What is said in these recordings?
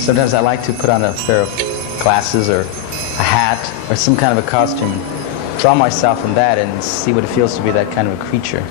Sometimes I like to put on a pair of glasses or a hat or some kind of a costume, and draw myself in that and see what it feels to be that kind of a creature.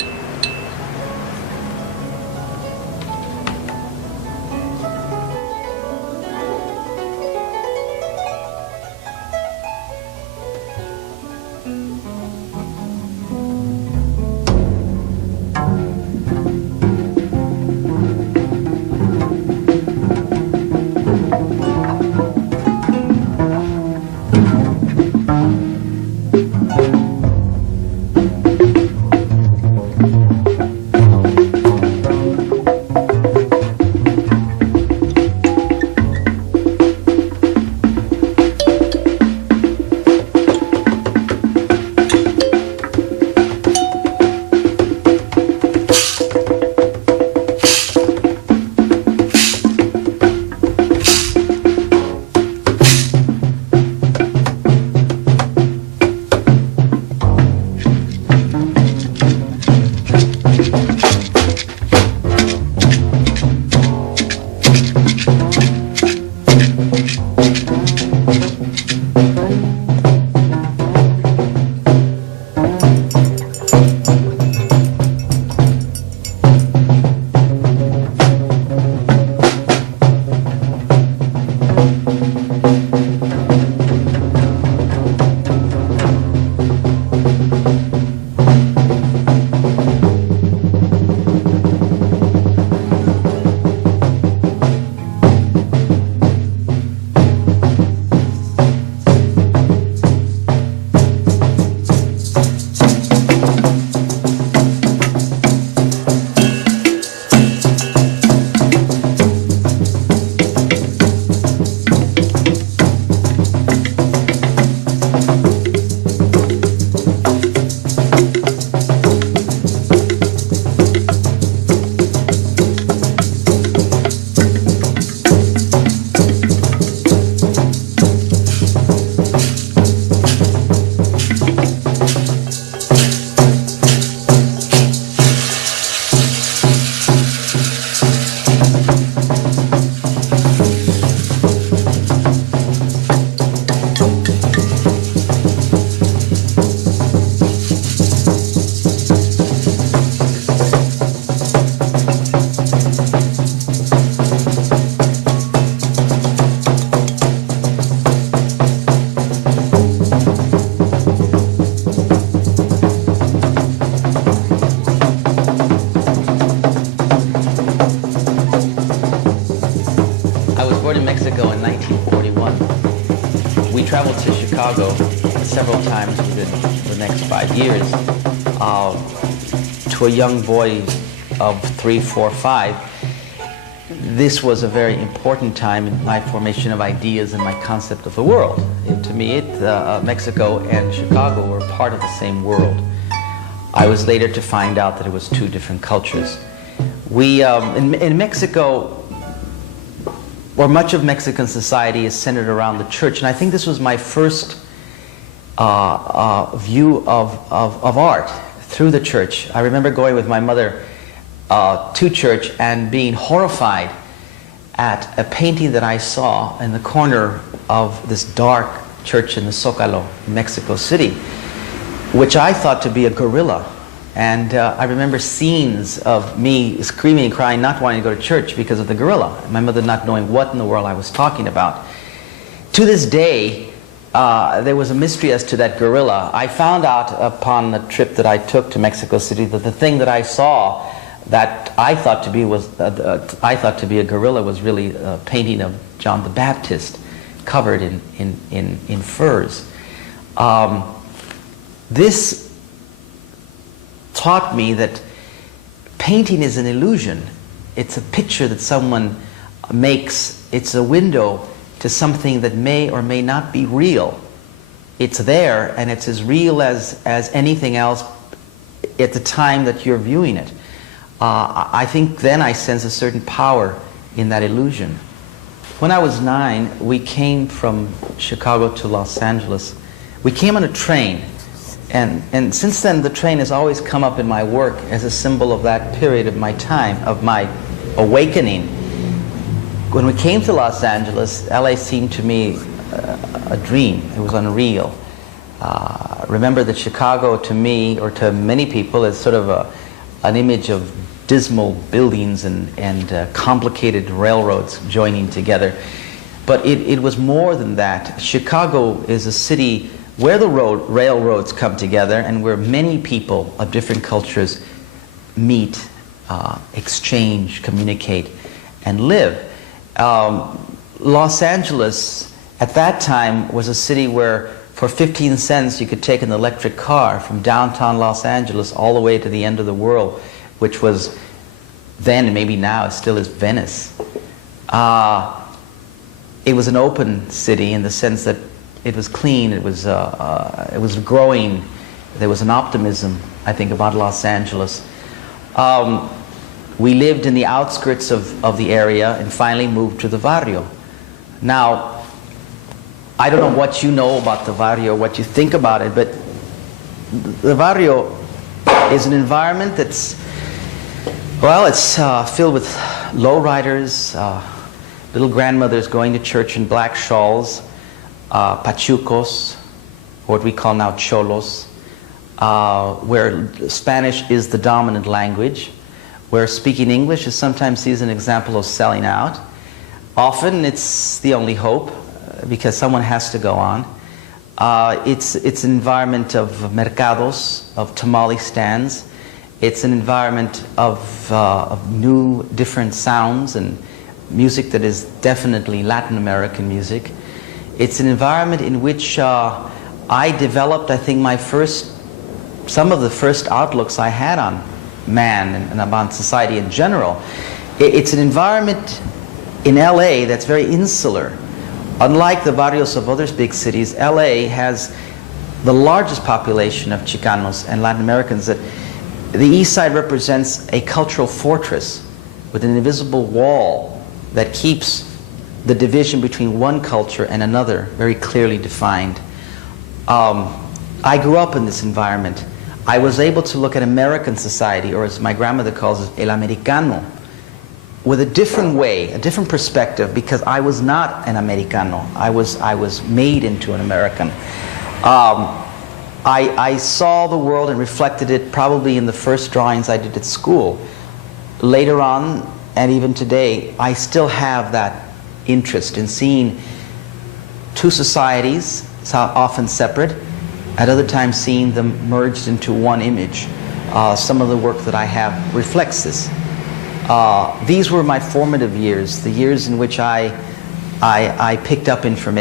Mexico in 1941. We traveled to Chicago several times within the next 5 years. To a young boy of 3, 4, 5, this was a very important time in my formation of ideas and my concept of the world. To me, Mexico and Chicago were part of the same world. I was later to find out that it was two different cultures. We, in Mexico, or much of Mexican society is centered around the church, and I think this was my first view of art through the church. I remember going with my mother to church and being horrified at a painting that I saw in the corner of this dark church in the Zócalo, Mexico City, which I thought to be a gorilla. And I remember scenes of me screaming and crying, not wanting to go to church because of the gorilla. My mother not knowing what in the world I was talking about. To this day, there was a mystery as to that gorilla. I found out upon the trip that I took to Mexico City that the thing that I saw that I thought to be a gorilla was really a painting of John the Baptist covered in furs. This taught me that painting is an illusion. It's a picture that someone makes. It's a window to something that may or may not be real. It's there, and it's as real as anything else at the time that you're viewing it. I think then I sense a certain power in that illusion. When I was 9, we came from Chicago to Los Angeles. We came on a train, and since then the train has always come up in my work as a symbol of that period of my time, of my awakening. When we came to Los Angeles, LA seemed to me a dream. It was unreal. Remember that Chicago to me, or to many people, is sort of an image of dismal buildings and complicated railroads joining together. But it was more than that. Chicago is a city where the railroads come together and where many people of different cultures meet, exchange, communicate, and live. Los Angeles at that time was a city where for 15 cents you could take an electric car from downtown Los Angeles all the way to the end of the world, which was then, and maybe now it still is, Venice. It was an open city in the sense that it was clean, it was growing. There was an optimism, I think, about Los Angeles. We lived in the outskirts of the area and finally moved to the barrio. Now, I don't know what you know about the barrio, what you think about it, but the barrio is an environment that's, well, it's filled with lowriders, little grandmothers going to church in black shawls, pachucos, what we call now cholos, where Spanish is the dominant language, where speaking English is sometimes seen as an example of selling out. Often it's the only hope, because someone has to go on. It's an environment of mercados, of tamale stands. It's an environment of new, different sounds and music that is definitely Latin American music. It's an environment in which I developed, I think, some of the first outlooks I had on man and about society in general. It's an environment in LA that's very insular. Unlike the barrios of other big cities, LA has the largest population of Chicanos and Latin Americans. That the East Side represents a cultural fortress with an invisible wall that keeps the division between one culture and another very clearly defined. I grew up in this environment. I was able to look at American society, or as my grandmother calls it, el americano, with a different way, a different perspective, because I was not an Americano. I was made into an American. I saw the world and reflected it probably in the first drawings I did at school. Later on, and even today, I still have that interest in seeing two societies, often separate, at other times seeing them merged into one image. Some of the work that I have reflects this. These were my formative years, the years in which I picked up information.